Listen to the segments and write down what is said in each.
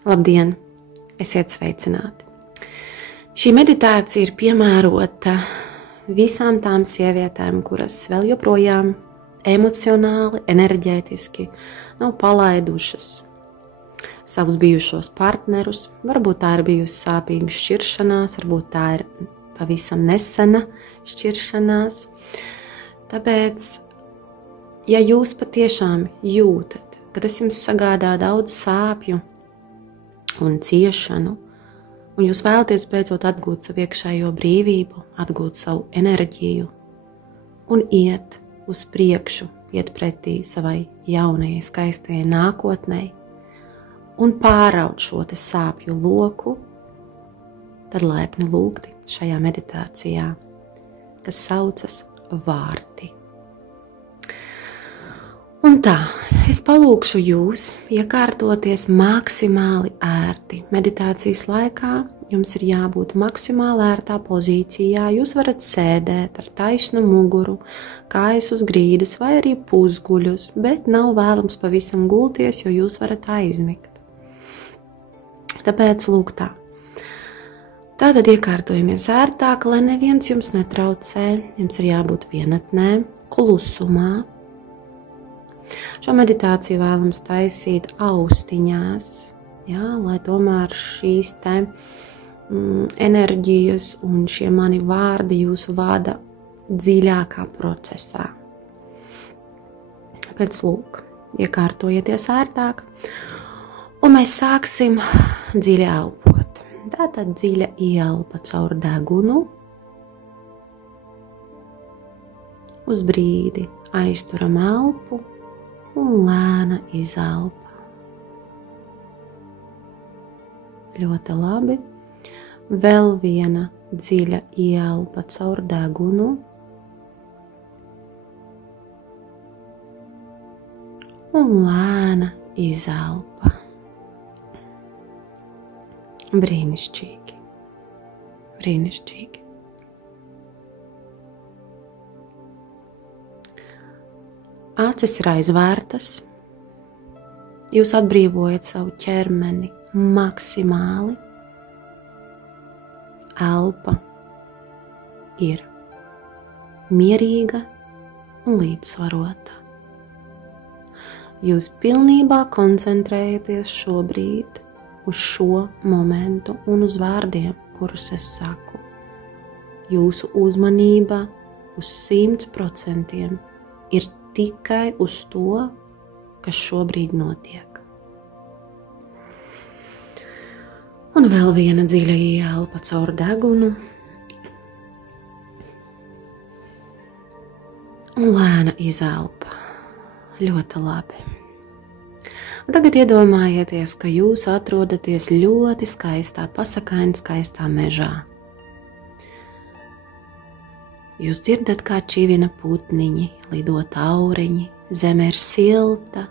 Labdien! Esiet sveicināti! Šī meditācija ir piemērota visām tām sievietēm, kuras vēl joprojām emocionāli, enerģētiski nav palaidušas savus bijušos partnerus. Varbūt tā ir bijusi sāpīga šķiršanās, varbūt tā ir pavisam nesena šķiršanās. Tāpēc, ja jūs patiešām jūtat, ka tas jums sagādā daudz sāpju un ciešanu, un jūs vēlaties beidzot atgūt savu iekšējo brīvību, atgūt savu enerģiju un iet uz priekšu, iet pretī savai jaunajai, skaistajai nākotnei un pāraut šo te sāpju loku, tad laipni lūgti šajā meditācijā, kas saucas vārti. Un tā, es palūkšu jūs iekārtoties maksimāli ērti. Meditācijas laikā jums ir jābūt maksimāli ērtā pozīcijā. Jūs varat sēdēt ar taisnu muguru, kājas uz grīdas vai arī pusguļus, bet nav vēlams pavisam gulties, jo jūs varat aizmigt. Tāpēc lūk tā. Tātad iekārtojamies ērtāk, lai neviens jums netraucē. Jums ir jābūt vienatnē, klusumā. Šo meditāciju vēlams taisīt austiņās, lai tomēr šīs te enerģijas un šie mani vārdi jūsu vada dziļākā procesā. Pēc lūk, iekārtojieties ērtāk, un mēs sāksim dziļi elpot. Tātad dziļa ieelpa caur degunu, uz brīdi aizturam elpu, un lēna izelpa. Ļoti labi. Vēl viena dziļa ieelpa caur degunu. Un lēna izelpa. Brīnišķīgi. Brīnišķīgi. Acis ir aizvērtas, jūs atbrīvojat savu ķermeni maksimāli, elpa ir mierīga un līdzsvarota. Jūs pilnībā koncentrējaties šobrīd uz šo momentu un uz vārdiem, kurus es saku. Jūsu uzmanība uz 100% ir tikai uz to, kas šobrīd notiek. Un vēl viena dziļa ieelpa caur degunu. Un lēna izelpa. Ļoti labi. Un tagad iedomājieties, ka jūs atrodaties ļoti skaistā, pasakaini skaistā mežā. Jūs dzirdat, kā čivina putniņi, lido tauriņi, zeme ir silta.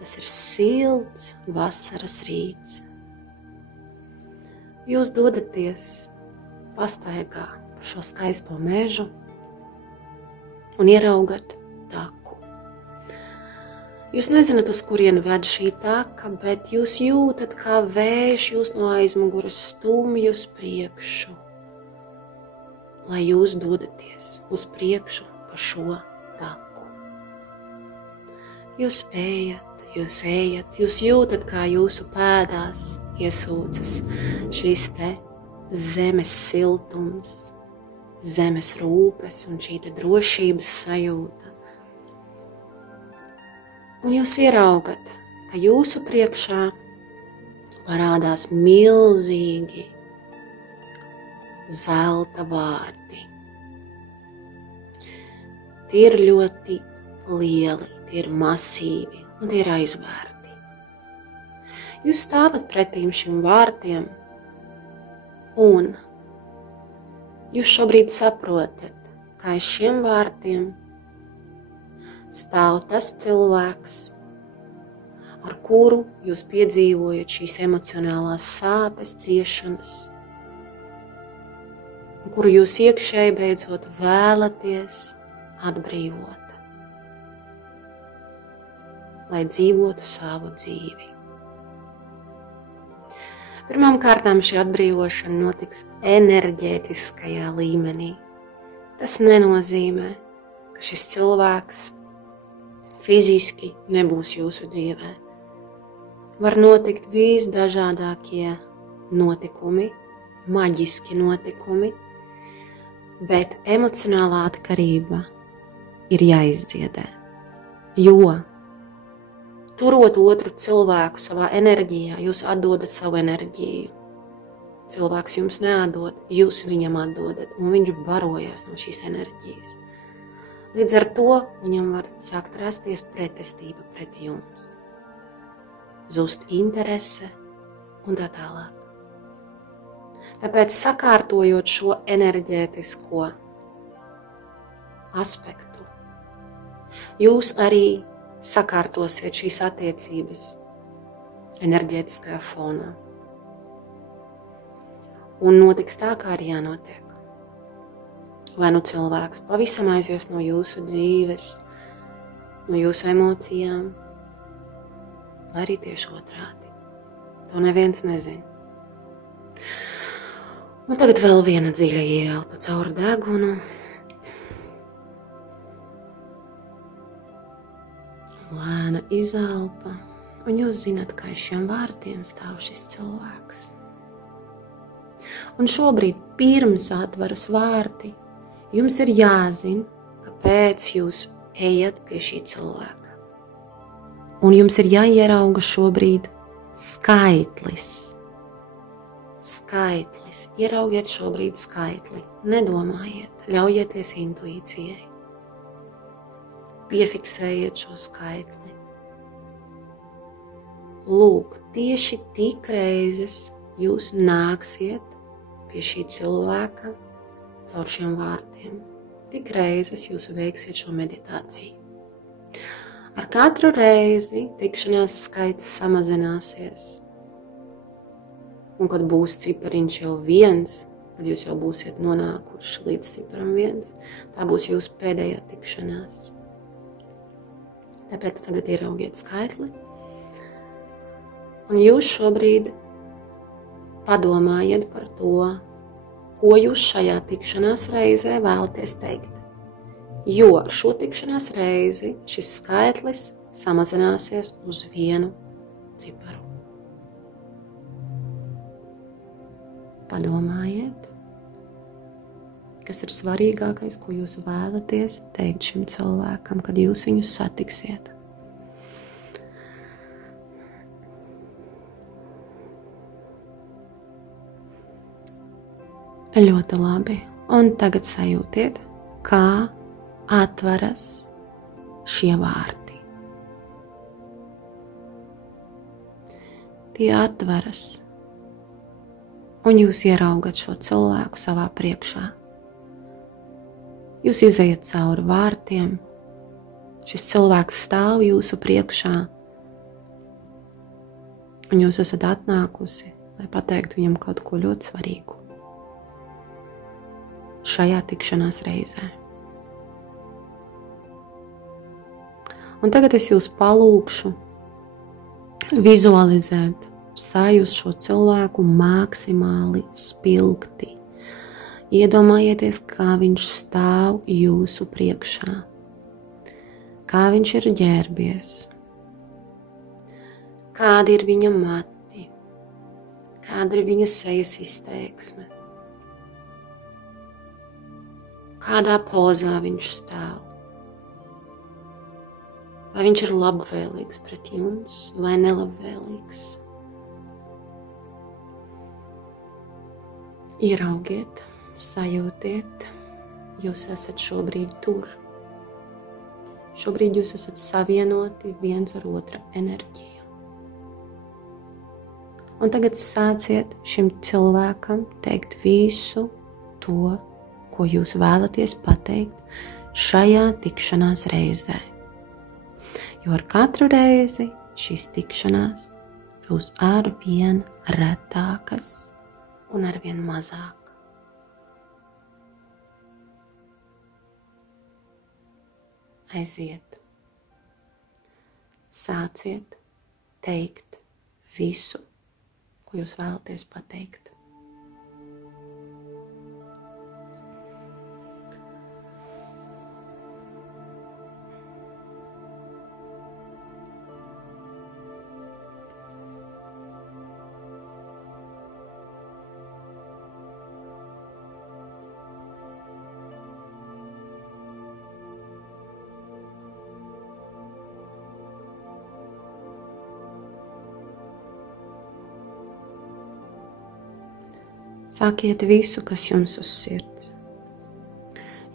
Tas ir silts vasaras rīts. Jūs dodaties pastaigā pa šo skaisto mežu un ieraugat taku. Jūs nezināt, uz kurieni ved šī taka, bet jūs jūtat, kā vējš jūs no aizmuguras stumj uz priekšu, lai jūs dodaties uz priekšu pa šo taku. Jūs ejat, jūs jūtat, kā jūsu pēdās iesūcas šīs te zemes siltums, zemes rūpes un šī te drošības sajūta. Un jūs ieraugat, ka jūsu priekšā parādās milzīgi zelta vārti. Tie ir ļoti lieli, tie ir masīvi un tie ir aizvērti. Jūs stāvat pretīm šiem vārtiem un jūs šobrīd saprotat, ka aiz šiem vārtiem stāv tas cilvēks, ar kuru jūs piedzīvojat šīs emocionālās sāpes, ciešanas, kuru jūs iekšēji beidzot vēlaties atbrīvot, lai dzīvotu savu dzīvi. Pirmām kārtām šī atbrīvošana notiks enerģētiskajā līmenī. Tas nenozīmē, ka šis cilvēks fiziski nebūs jūsu dzīvē. Var notikt visdažādākie notikumi, maģiski notikumi, bet emocionālā atkarība ir jāizdziedē. Jo, turot otru cilvēku savā enerģijā, jūs atdodat savu enerģiju. Cilvēks jums neatdod, jūs viņam atdodat, un viņš barojas no šīs enerģijas. Līdz ar to viņam var sākt rasties pretestība pret jums. Zust interese un tā tālāk. Tāpēc sakārtojot šo enerģētisko aspektu, jūs arī sakārtosiet šīs attiecības enerģētiskajā fonā. Un notiks tā, kā arī jānotiek. Vai nu cilvēks pavisam aizies no jūsu dzīves, no jūsu emocijām, vai arī tieši otrādi. To neviens nezina. Un tagad vēl viena dziļa ieelpa caur degunu. Lēna izelpa, un jūs zināt, ka aiz šiem vārtiem stāv šis cilvēks. Un šobrīd pirms atveras vārti, jums ir jāzina, kāpēc jūs ejat pie šī cilvēka. Un jums ir jāierauga šobrīd skaitlis. Skaitlis. Ieraugiet šobrīd skaitli. Nedomājiet, ļaujieties intuīcijai. Piefiksējiet šo skaitli. Lūk, tieši tik reizes jūs nāksiet pie šī cilvēka caur šiem vārtiem. Tik reizes jūs veiksiet šo meditāciju. Ar katru reizi tikšanās skaits samazināsies. Un kad būs cipariņš jau 1, kad jūs jau būsiet nonākuši līdz ciparam 1, tā būs jūsu pēdējā tikšanās. Tāpēc tagad ieraugiet skaitli. Un jūs šobrīd padomājiet par to, ko jūs šajā tikšanās reizē vēlaties teikt. Jo ar šo tikšanās reizi šis skaitlis samazināsies uz 1 ciparu. Padomājiet, kas ir svarīgākais, ko jūs vēlaties teikt šim cilvēkam, kad jūs viņu satiksiet. Ļoti labi. Un tagad sajūtiet, kā atveras šie vārti. Tie atveras, un jūs ieraugat šo cilvēku savā priekšā. Jūs izejat cauri vārtiem, šis cilvēks stāv jūsu priekšā, un jūs esat atnākusi, lai pateiktu viņam kaut ko ļoti svarīgu. Šajā tikšanās reizē. Un tagad es jūs palūkšu vizualizēt, stājus šo cilvēku maksimāli spilgti. Iedomājieties, kā viņš stāv jūsu priekšā, kā viņš ir ģērbies, kādi ir viņa mati, kāda ir viņa sejas izteiksme, kādā pozā viņš stāv. Vai viņš ir labvēlīgs pret jums vai nelabvēlīgs? Ieraugiet, sajūtiet, jūs esat šobrīd tur. Šobrīd jūs esat savienoti viens ar otra enerģiju. Un tagad sāciet šim cilvēkam teikt visu to, ko jūs vēlaties pateikt šajā tikšanās reizē. Jo ar katru reizi šīs tikšanās kļūs arvien retākas un arvien mazāk. Aiziet. Sāciet teikt visu, ko jūs vēlaties pateikt. Sakiet visu, kas jums uz sirds.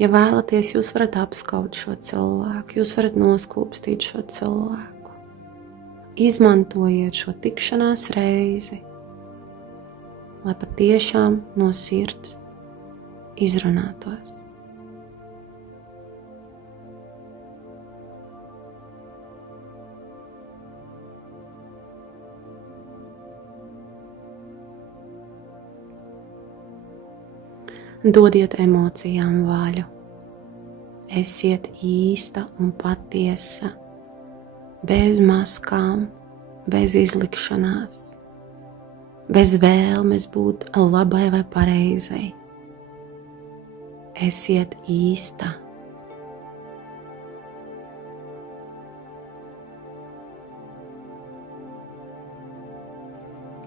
Ja vēlaties, jūs varat apskaut šo cilvēku, jūs varat noskūpstīt šo cilvēku. Izmantojiet šo tikšanās reizi, lai patiešām no sirds izrunātos. Dodiet emocijām vaļu. Esiet īsta un patiesa, bez maskām, bez izlikšanās, bez vēlmes būt labai vai pareizai. Esiet īsta.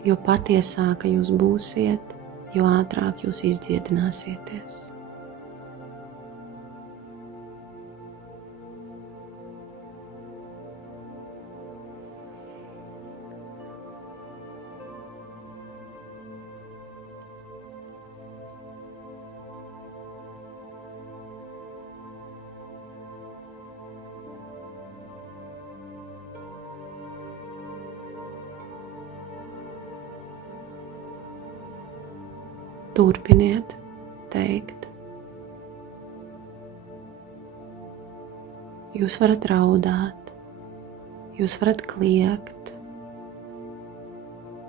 Jo patiesāka jūs būsiet, jo ātrāk jūs izdziedināsieties. Turpiniet teikt. Jūs varat raudāt, jūs varat kliegt.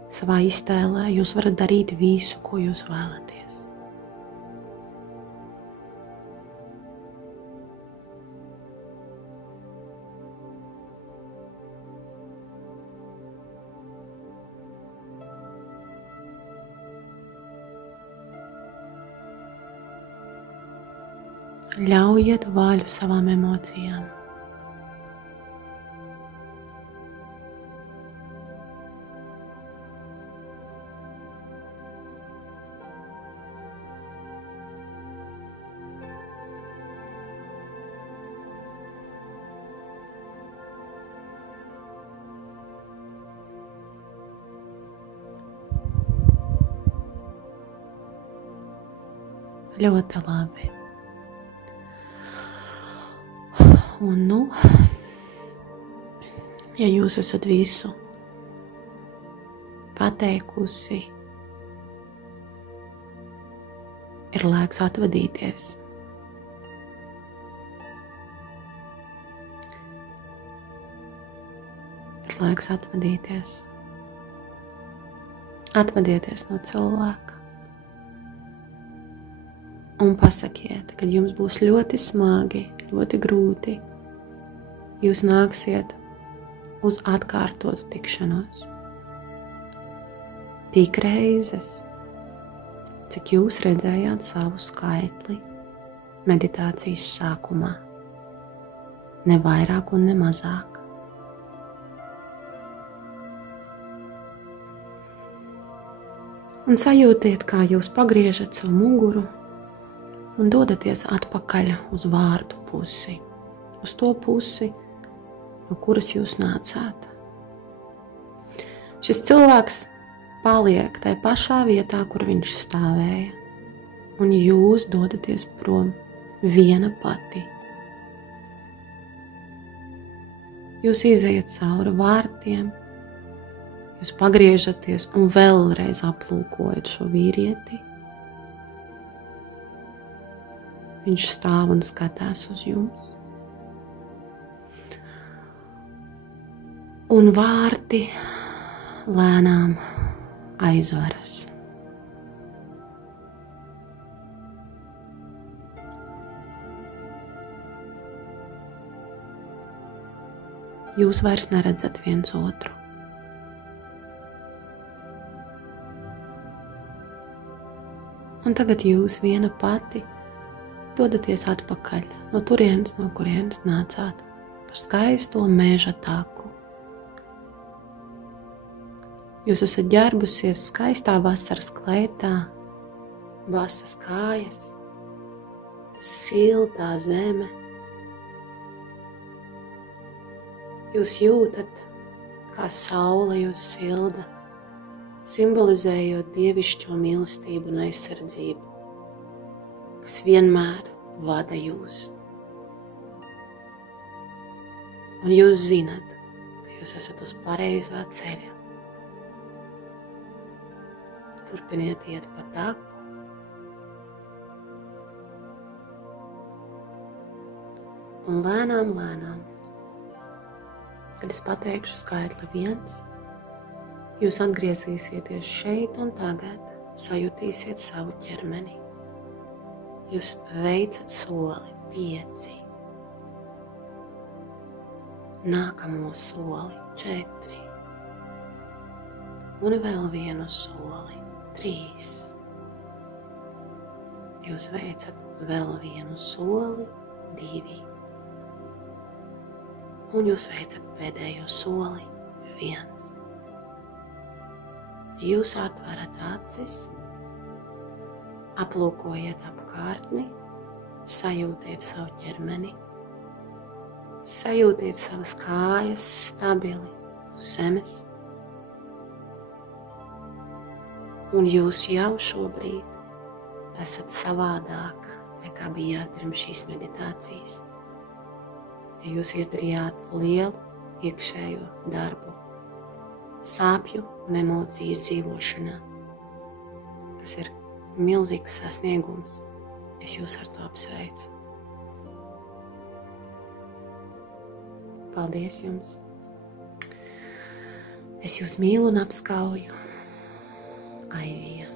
Savā iztēlē jūs varat darīt visu, ko jūs vēlaties. Ļaujiet vaļu savām emocijām. Ļoti labi. Un ja jūs esat visu pateikusi, ir laiks atvadīties. Ir laiks atvadīties. Atvadieties no cilvēka. Un pasakiet, kad jums būs ļoti smagi, ļoti grūti, jūs nāksiet uz atkārtotu tikšanos. Tik reizes, cik jūs redzējāt savu skaitli meditācijas sākumā. Ne vairāk un ne mazāk. Un sajūtiet, kā jūs pagriežat savu muguru un dodaties atpakaļ uz vārdu pusi, uz to pusi, no kuras jūs nācāt. Šis cilvēks paliek tajā pašā vietā, kur viņš stāvēja, un jūs dodaties prom viena pati. Jūs izejat cauri vārtiem, jūs pagriežaties un vēlreiz aplūkojat šo vīrieti. Viņš stāv un skatās uz jums. Un vārti lēnām aizveras. Jūs vairs neredzat viens otru. Un tagad jūs viena pati dodaties atpakaļ no turienes, no kurienes nācāt, par skaisto meža taku. Jūs esat ģērbusies skaistā vasaras klētā, vasas kājas, siltā zeme. Jūs jūtat, kā saule jūs silda, simbolizējot dievišķo mīlestību un aizsardzību, kas vienmēr vada jūs. Un jūs zināt, ka jūs esat uz pareizā ceļa. Turpiniet iet pa taku. Un lēnām, kad es pateikšu skaitli 1, jūs atgriezīsieties šeit un tagad, sajutīsiet savu ķermeni. Jūs veicat soli 5, nākamo soli 4 un vēl vienu soli 3. Jūs veicat vēl vienu soli 2 un jūs veicat pēdējo soli 1. Jūs atverat acis, aplūkojiet apkārtni, sajūtiet savu ķermeni, sajūtiet savas kājas stabili uz zemes, un jūs jau šobrīd esat savādāka nekā bijāt pirms šīs meditācijas. Jūs izdarījāt lielu iekšējo darbu, sāpju un emociju izdzīvošanā. Tas ir milzīgs sasniegums. Es jūs ar to apsveicu. Paldies jums! Es jūs mīlu un apskauju. Aivija.